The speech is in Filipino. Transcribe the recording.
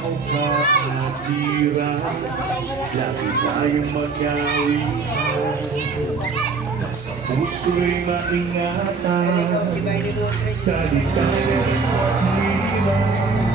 o kapatiran, lagi tayong mag-awitan. Nang sa puso'y maingatan, sa ligaw at hirap.